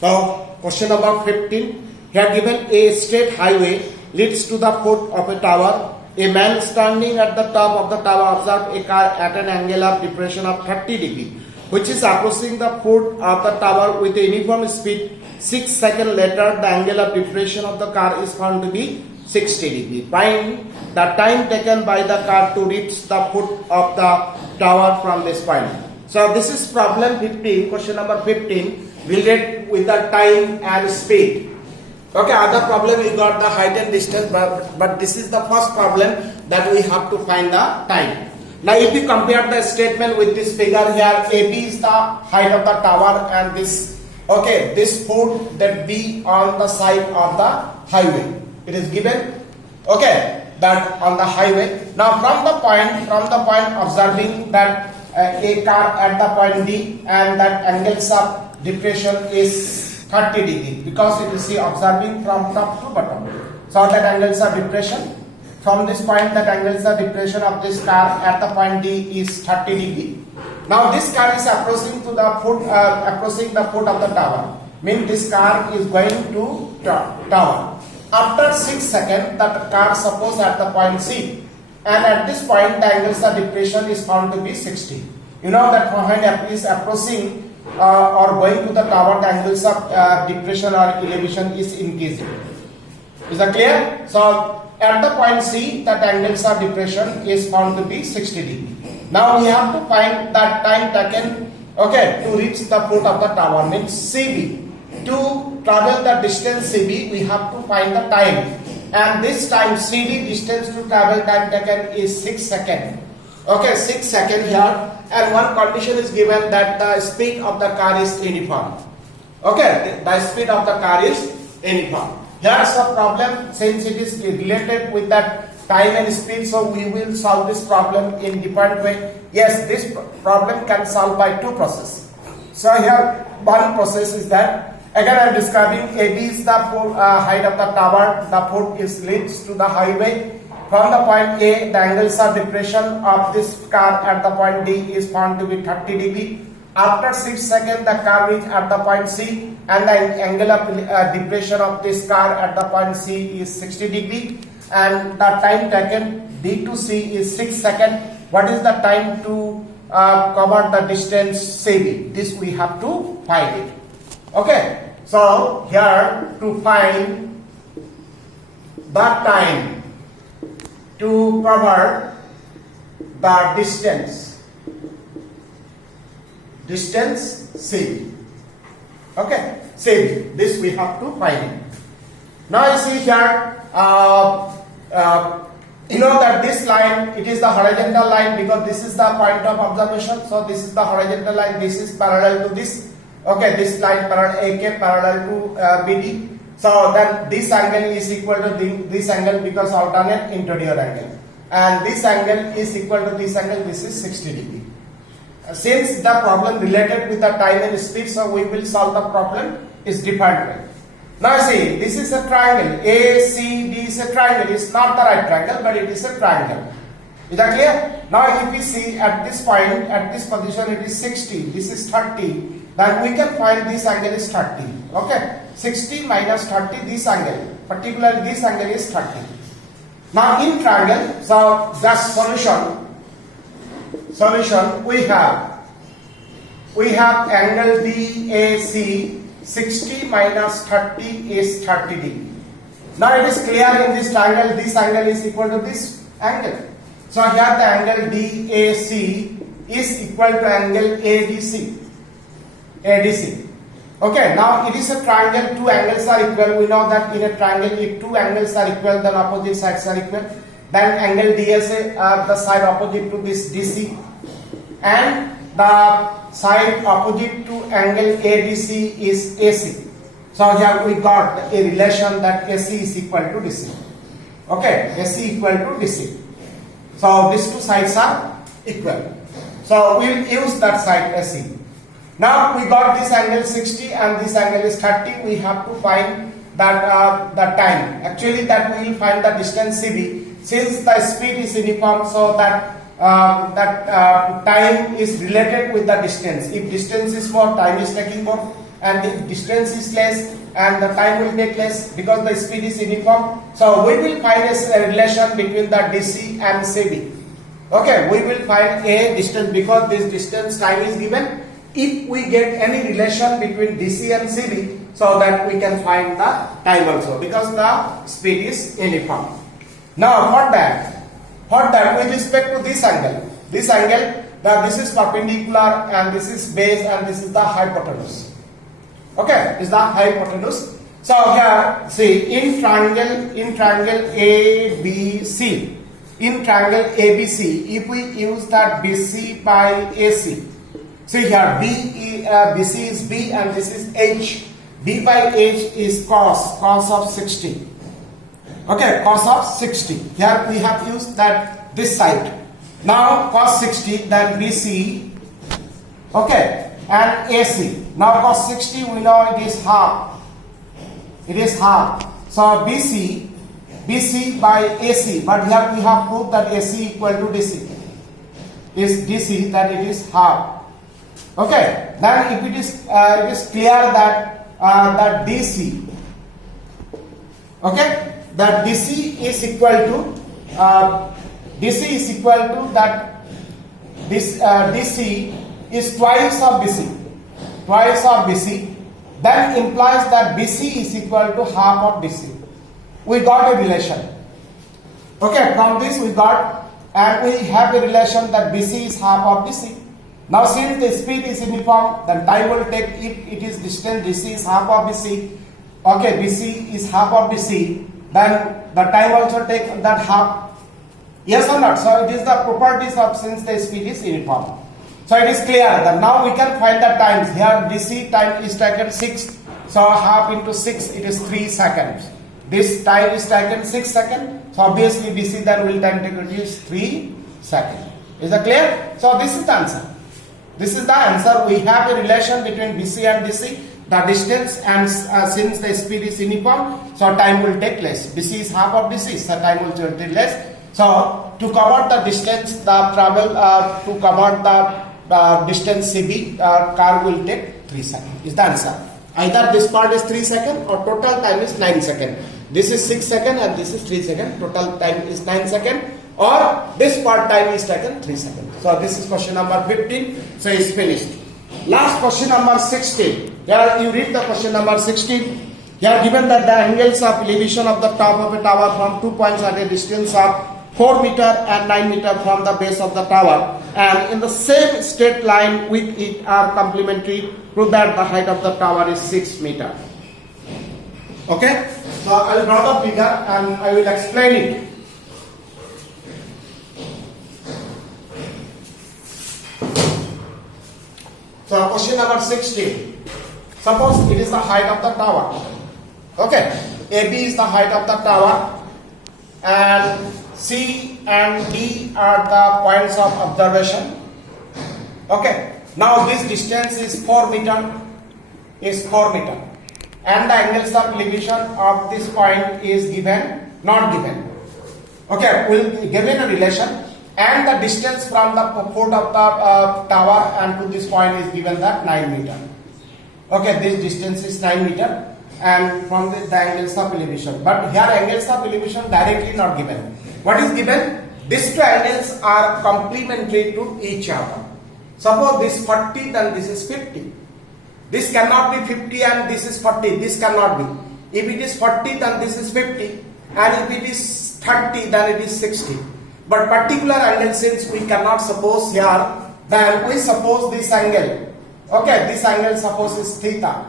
So question number 15. Here given a straight highway leads to the foot of a tower. A man standing at the top of the tower observed a car at an angle of depression of 30 degree, which is approaching the foot of the tower with a uniform speed. 6 seconds later, the angle of depression of the car is found to be 60 degree. Find the time taken by the car to reach the foot of the tower from this point. So this is problem 15, question number 15, related with the time and speed. Okay, other problem we got the height and distance, but this is the first problem that we have to find the time. Now if you compare the statement with this figure here, AB is the height of the tower and this, okay, this foot that be on the side of the highway. It is given, okay, that on the highway. Now from the point observing that a car at the point D and that angles of depression is 30 degree, because you will see observing from top to bottom. So that angles of depression from this point, that angles of depression of this car at the point D is 30 degree. Now this car is approaching to the foot, of the tower. Means this car is going to tower. After 6 seconds, that car suppose at the point C, and at this point the angles of depression is found to be 60. You know that when it is approaching or going to the tower, the angles of depression or elevation is increasing. Is that clear? So at the point C, that angles of depression is found to be 60 degree. Now we have to find that time taken, okay, to reach the foot of the tower, means CB. To travel the distance CB, we have to find the time, and this time CD, distance to travel time taken, is 6 seconds. Okay, 6 seconds here, and one condition is given that the speed of the car is uniform. Okay, the speed of the car is uniform. Here's a problem, since it is related with that time and speed, so we will solve this problem in different way. Yes, this problem can solve by two processes. So here one process is that, again I am describing AB is the height of the tower, the foot is leads to the highway. From the point A, the angles of depression of this car at the point D is found to be 30 degree. After 6 seconds, the car reaches at the point C, and the angle of depression of this car at the point C is 60 degree. And the time taken D to C is 6 seconds. What is the time to cover the distance CB? This we have to find it. Okay, so here to find the time to cover the distance CB. Okay, CB. This we have to find it. Now you see here, you know that this line, it is the horizontal line because this is the point of observation. So this is the horizontal line. This is parallel to this. Okay, this line parallel AK parallel to BD. So then this angle is equal to this angle because alternate interior angle, and this angle is equal to this angle. This is 60 degree. Since the problem related with the time and speed, so we will solve the problem is different way. Now see, this is a triangle. ACD is a triangle. It's not the right triangle, but it is a triangle. Is that clear? Now if we see at this point, at this position, it is 60. This is 30. Then we can find this angle is 30. Okay, 60 minus 30, this angle, particularly this angle is 30. Now in triangle, so the solution we have angle DAC, 60 minus 30 is 30 degree. Now it is clear in this triangle, this angle is equal to this angle. So here the angle DAC is equal to angle ADC. Okay, now it is a triangle, two angles are equal. We know that in a triangle, if two angles are equal, then opposite sides are equal. Then angle DSA, the side opposite to this DC, and the side opposite to angle ADC is AC. So here we got a relation that AC is equal to DC. Okay, AC equal to DC. So these two sides are equal. So we will use that side AC. Now we got this angle 60 and this angle is 30. We have to find that the time. Actually, that we will find the distance CB. Since the speed is uniform, so that time is related with the distance. If distance is more, time is taking more. and the distance is less and the time will take less because the speed is uniform. So we will find a relation between the DC and CB. Okay, we will find a distance because this distance time is given. If we get any relation between DC and CB, so that we can find the time also because the speed is uniform. Now for that with respect to this angle, this is perpendicular and this is base and this is the hypotenuse. Okay, is the hypotenuse. So here see in triangle ABC. In triangle ABC, if we use that BC by AC, see here BC is B and this is H. B by H is cos of 60. Okay, cos of 60. Here we have used that this side. Now cos 60, then BC. Okay, and AC. Now cos 60 we know it is half. It is half. So BC by AC, but here we have proved that AC equal to DC. Is DC that it is half. Okay, then if it is clear that that DC, okay, that DC is equal to that this DC is twice of BC, then implies that BC is equal to half of DC. We got a relation. Okay, from this we got, and we have a relation that BC is half of DC. Now since the speed is uniform, then time will take, if it is distance DC is half of BC, okay, BC is half of DC, then the time also take that half. Yes or not? So it is the properties of since the speed is uniform. So it is clear that now we can find the times. Here DC time is taken 6, so half into 6 it is 3 seconds. This time is taken 6 seconds, so obviously BC then will time take is 3 seconds. Is that clear? So this is the answer. This is the answer. We have a relation between BC and DC, the distance, and since the speed is uniform, so time will take less. BC is half of DC, so time will take less. So to cover the distance, the travel to cover the distance CB, car will take 3 seconds. Is the answer. Either this part is 3 seconds or total time is 9 seconds. This is 6 seconds and this is 3 seconds. Total time is 9 seconds. Or this part time is taken 3 seconds. So this is question number 15. So it's finished. Last question number 16. Here you read the question number 16. Here given that the angles of elevation of the top of a tower from 2 points at a distance of 4 meter and 9 meter from the base of the tower, and in the same straight line with it are complementary, prove that the height of the tower is 6 meter. Okay, so I will draw the figure and I will explain it. So question number 16. Suppose it is the height of the tower. Okay, AB is the height of the tower and C and D are the points of observation. Okay, now this distance is 4 meter. And the angles of elevation of this point is given, not given. Okay, we'll be given a relation, and the distance from the foot of the tower and to this point is given that 9 meter. Okay, this distance is 9 meter, and from the angles of elevation. But here angles of elevation directly not given. What is given? These two angles are complementary to each other. Suppose this 40, then this is 50. This cannot be 50 and this is 40. This cannot be. If it is 40, then this is 50. And if it is 30, then it is 60. But particular angle, since we cannot suppose here, then we suppose this angle. Okay, this angle suppose is theta.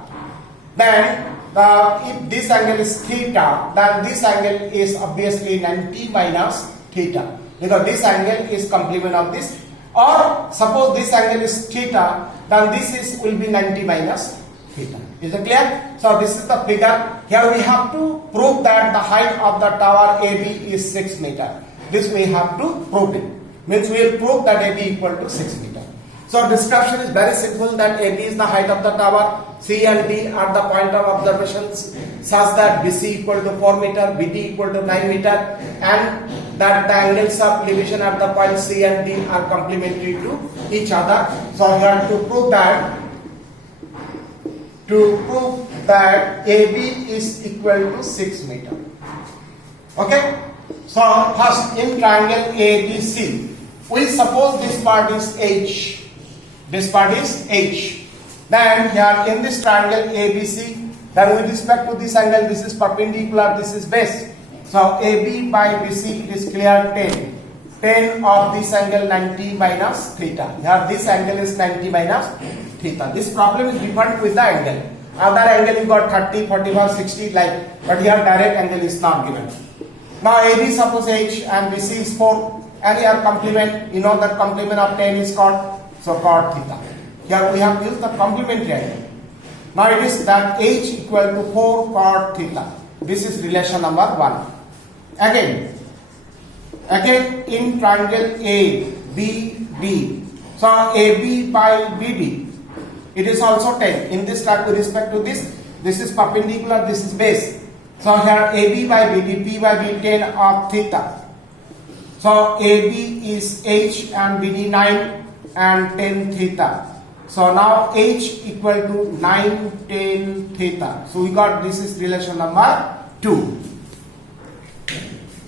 Then if this angle is theta, then this angle is obviously 90 minus theta, because this angle is complement of this. Or suppose this angle is theta, then this will be 90 minus theta. Is it clear? So this is the figure. Here we have to prove that the height of the tower AB is 6 meter. This we have to prove it. Means we will prove that AB equal to 6 meter. So description is very simple, that AB is the height of the tower, C and D are the point of observations such that BC equal to 4 meter, BD equal to 9 meter, and that the angles of elevation at the point C and D are complementary to each other. So we have to prove that to prove that AB is equal to 6 meter. Okay? So first in triangle ABC, we suppose this part is H. This part is H. Then here in this triangle ABC, then with respect to this angle, this is perpendicular, this is base. So AB by BC is clear 10. 10 of this angle 90 minus theta. Here this angle is 90 minus theta. This problem is different with the angle. Other angle you got 30, 45, 60 like, but here direct angle is not given. Now AB suppose H and BC is 4 and here complement, you know that complement of 10 is cot, so cot theta. Here we have used the complementary angle. Now it is that H equal to 4 cot theta. This is relation number 1. Again in triangle ABD, so AB by BD, it is also 10. In this track with respect to this is perpendicular, this is base. So here AB by BD, P by B 10 of theta. So AB is H and BD 9 and 10 theta. So now H equal to 9, 10 theta. So we got this is relation number 2.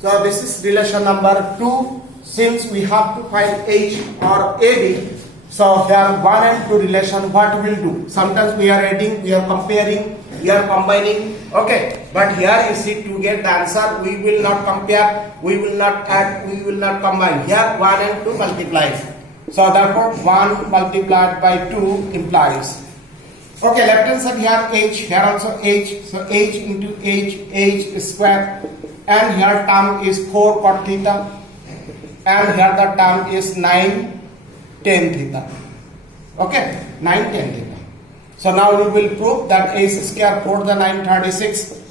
So this is relation number 2. Since we have to find H or AB, so here 1 and 2 relation, what we'll do? Sometimes we are adding, we are comparing, we are combining. Okay, but here you see to get the answer, we will not compare, we will not add, we will not combine. Here 1 and 2 multiplies. So therefore 1 multiplied by 2 implies. Okay, left hand side here H, here also H. So H into H square. And here term is 4 cot theta. And here the term is 9, 10 theta. Okay, 9, 10 theta. So now we will prove that A square 4 the 9, 36.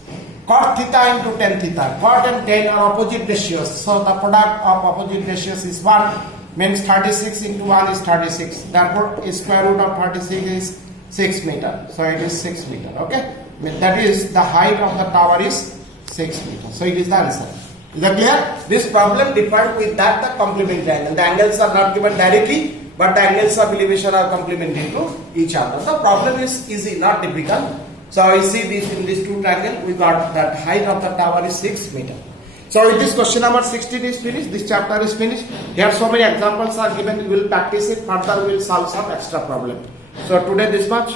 Cot theta into 10 theta. Cot and 10 are opposite ratios. So the product of opposite ratios is 1. Means 36 into 1 is 36. Therefore, square root of 36 is 6 meter. So it is 6 meter. Okay. That is the height of the tower is 6 meter. So it is the answer. Is that clear? This problem differed with that the complementary angle. The angles are not given directly, but the angles of elevation are complementary to each other. The problem is easy, not difficult. So you see this in this two triangle, we got that height of the tower is 6 meter. So with this question number 16 is finished, this chapter is finished. Here so many examples are given, you will practice it, further we will solve some extra problem. So today this much.